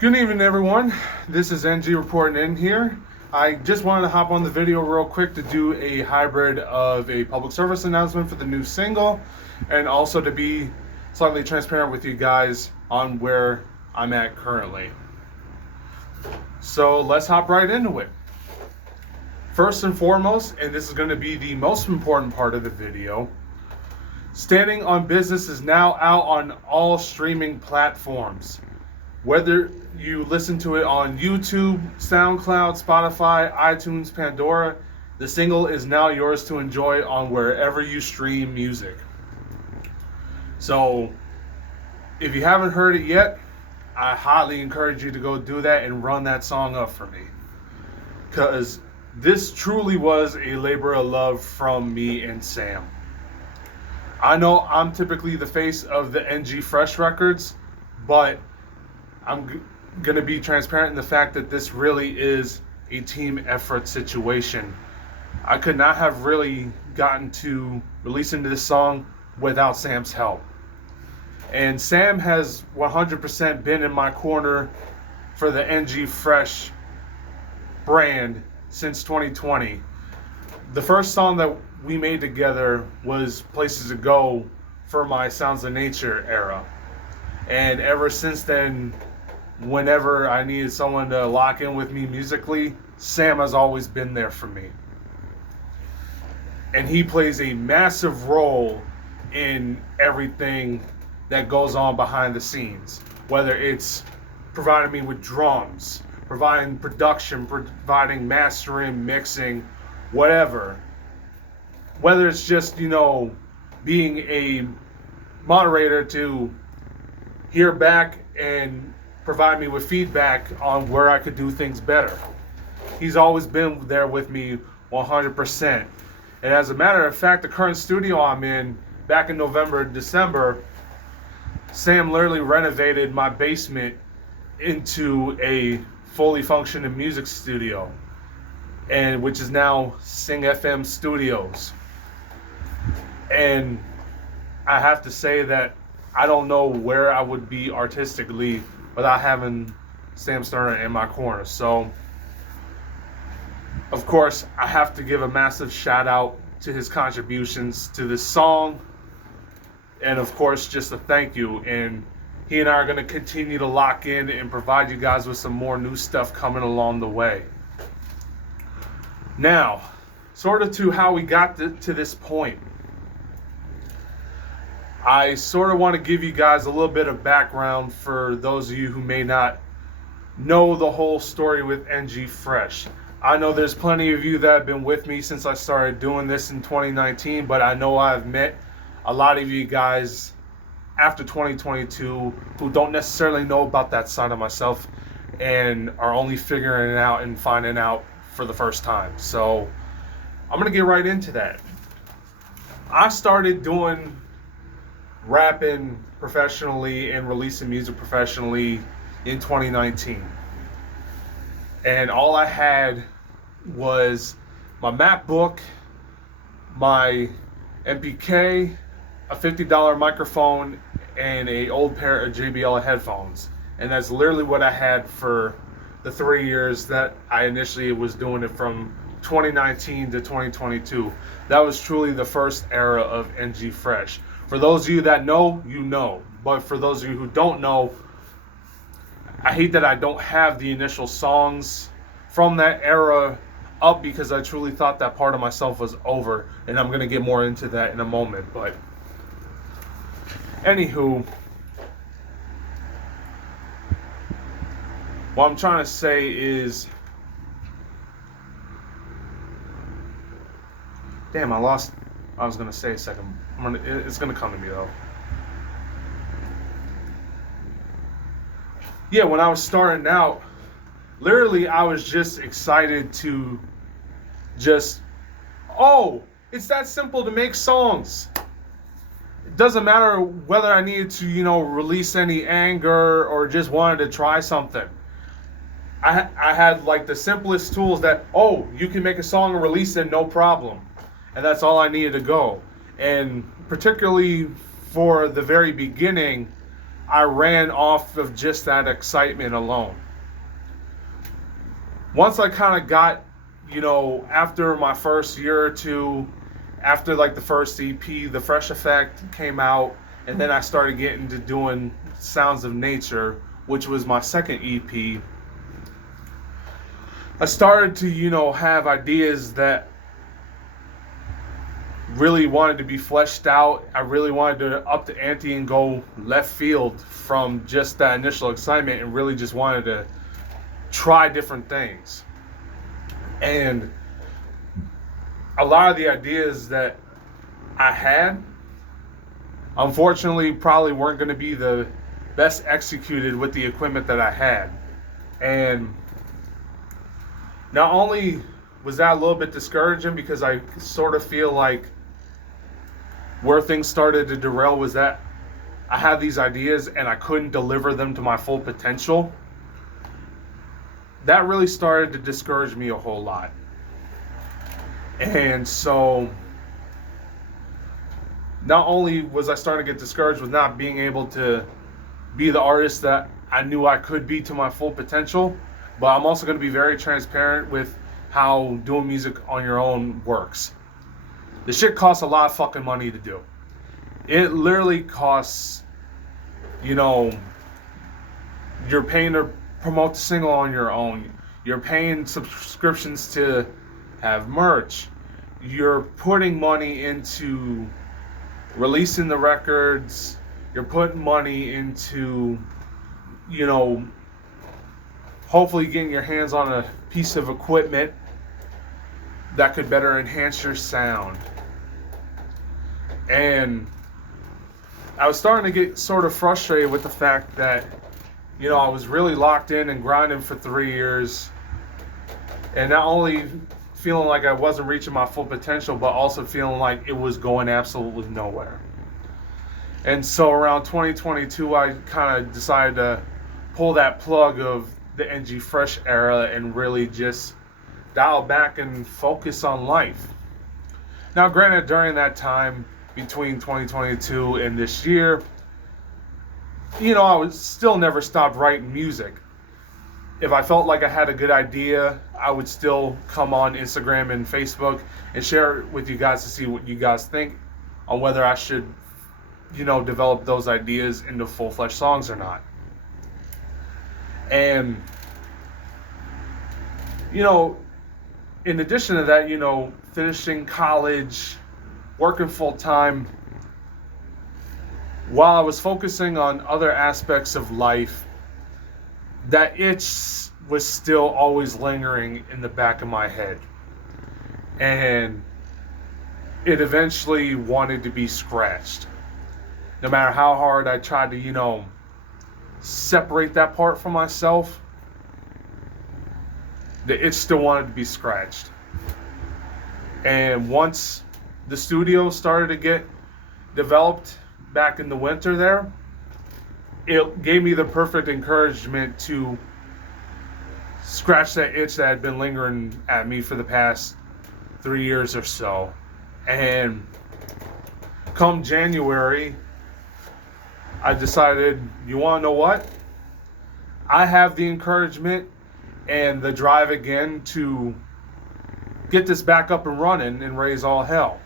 Good evening, everyone. This is NG reporting in here. I just wanted to hop on the video real quick to do a hybrid of a public service announcement for the new single and also to be slightly transparent with you guys on where I'm at currently. So let's hop right into it. First and foremost, and this is going to be the most important part of the video, Standing on Business is now out on all streaming platforms. Whether you listen to it on YouTube, SoundCloud, Spotify, iTunes, Pandora, the single is now yours to enjoy on wherever you stream music. So, if you haven't heard it yet, I highly encourage you to go do that and run that song up for me. Because this truly was a labor of love from me and Sam. I know I'm typically the face of the NG Fresh Records, but I'm going to be transparent in the fact that this really is a team effort situation. I could not have really gotten to releasing this song without Sam's help. And Sam has 100% been in my corner for the NG Fresh brand since 2020. The first song that we made together was Places to Go for my Sounds of Nature era. And ever since then, whenever I needed someone to lock in with me musically, Sam has always been there for me. And he plays a massive role in everything that goes on behind the scenes. Whether it's providing me with drums, providing production, providing mastering, mixing, whatever. Whether it's just, being a moderator to hear back and provide me with feedback on where I could do things better. He's always been there with me 100%. And as a matter of fact, the current studio I'm in, back in November and December, Sam literally renovated my basement into a fully functioning music studio, and which is now Sing FM Studios. And I have to say that I don't know where I would be artistically without having Sam Sterner in my corner. So, of course, I have to give a massive shout out to his contributions to this song. And of course, just a thank you. And he and I are going to continue to lock in and provide you guys with some more new stuff coming along the way. Now, sort of to how we got to this point. I sort of want to give you guys a little bit of background for those of you who may not know the whole story with NG Fresh. I know there's plenty of you that have been with me since I started doing this in 2019, but I know I've met a lot of you guys after 2022 who don't necessarily know about that side of myself and are only figuring it out and finding out for the first time. So I'm going to get right into that. I started doing rapping professionally and releasing music professionally in 2019. And all I had was my map book, my MPK, a $50 microphone, and an old pair of JBL headphones. And that's literally what I had for the 3 years that I initially was doing it, from 2019 to 2022. That was truly the first era of NG Fresh. For those of you that know, you know. But for those of you who don't know, I hate that I don't have the initial songs from that era up, because I truly thought that part of myself was over. And I'm going to get more into that in a moment. But anywho, what I'm trying to say is, damn, I was going to say a second. It's going to come to me though. Yeah, when I was starting out, literally I was just excited to it's that simple to make songs. It doesn't matter whether I needed to, release any anger or just wanted to try something. I had like the simplest tools that, you can make a song and release it, no problem. And that's all I needed to go. And particularly for the very beginning, I ran off of just that excitement alone. Once I kind of got, after my first year or two, after like the first EP, The Fresh Effect came out, and then I started getting to doing Sounds of Nature, which was my second EP. I started to, have ideas that really wanted to be fleshed out. I really wanted to up the ante and go left field from just that initial excitement, and really just wanted to try different things. And a lot of the ideas that I had, unfortunately, probably weren't going to be the best executed with the equipment that I had. And not only was that a little bit discouraging, because I sort of feel like where things started to derail was that I had these ideas and I couldn't deliver them to my full potential. That really started to discourage me a whole lot. And so not only was I starting to get discouraged with not being able to be the artist that I knew I could be to my full potential, but I'm also going to be very transparent with how doing music on your own works. The shit costs a lot of fucking money to do. It literally costs, you're paying to promote the single on your own. You're paying subscriptions to have merch. You're putting money into releasing the records. You're putting money into, hopefully getting your hands on a piece of equipment that could better enhance your sound. And I was starting to get sort of frustrated with the fact that, I was really locked in and grinding for 3 years, and not only feeling like I wasn't reaching my full potential, but also feeling like it was going absolutely nowhere. And so around 2022, I kind of decided to pull that plug of the NG Fresh era and really just dial back and focus on life. Now, granted, during that time between 2022 and this year, I would still never stop writing music. If I felt like I had a good idea, I would still come on Instagram and Facebook and share it with you guys to see what you guys think on whether I should, develop those ideas into full-fledged songs or not. And, in addition to that, finishing college, working full-time, while I was focusing on other aspects of life, that itch was still always lingering in the back of my head. And it eventually wanted to be scratched. No matter how hard I tried to, separate that part from myself, the itch still wanted to be scratched. And once the studio started to get developed back in the winter there, it gave me the perfect encouragement to scratch that itch that had been lingering at me for the past 3 years or so. And come January, I decided, you want to know what? I have the encouragement and the drive again to get this back up and running and raise all hell.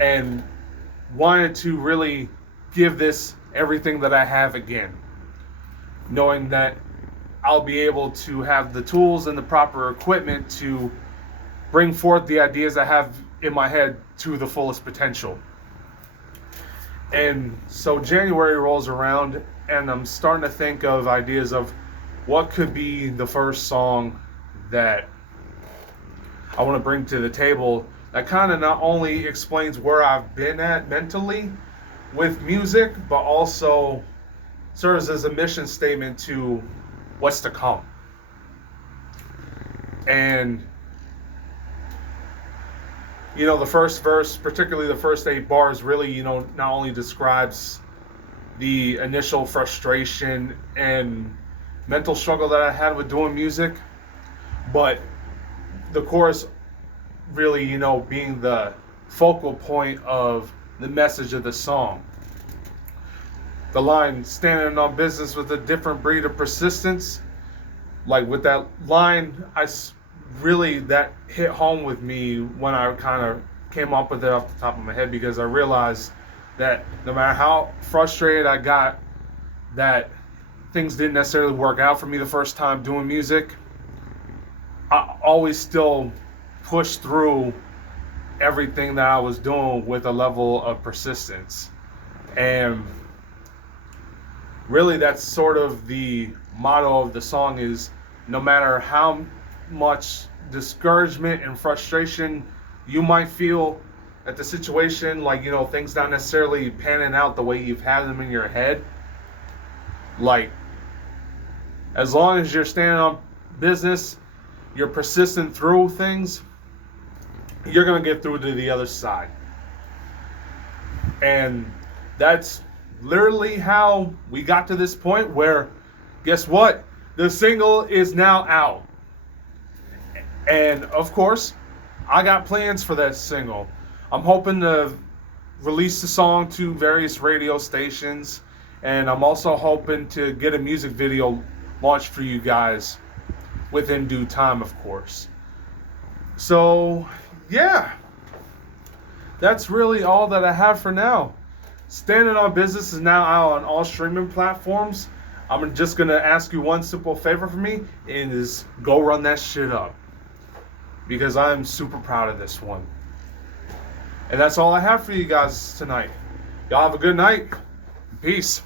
And wanted to really give this everything that I have again, knowing that I'll be able to have the tools and the proper equipment to bring forth the ideas I have in my head to the fullest potential. And so January rolls around, and I'm starting to think of ideas of what could be the first song that I want to bring to the table that kind of not only explains where I've been at mentally with music, but also serves as a mission statement to what's to come. And the first verse, particularly the first 8 bars, really, not only describes the initial frustration and mental struggle that I had with doing music, but the chorus really, being the focal point of the message of the song. the line standing on business with a different breed of persistence. Like with that line, really that hit home with me when I kind of came up with it off the top of my head, because I realized that no matter how frustrated I got that things didn't necessarily work out for me the first time doing music, I always still pushed through everything that I was doing with a level of persistence. And really that's sort of the motto of the song, is no matter how much discouragement and frustration you might feel at the situation, like, you know, things not necessarily panning out the way you've had them in your head, like, as long as you're standing on business, you're persistent through things, you're going to get through to the other side. And that's literally how we got to this point where, guess what? The single is now out. And of course, I got plans for that single. I'm hoping to release the song to various radio stations, and I'm also hoping to get a music video launched for you guys within due time, of course. So, yeah, that's really all that I have for now. Standing on Business is now out on all streaming platforms. I'm just going to ask you one simple favor for me, and is go run that shit up, because I'm super proud of this one. And that's all I have for you guys tonight. Y'all have a good night. Peace.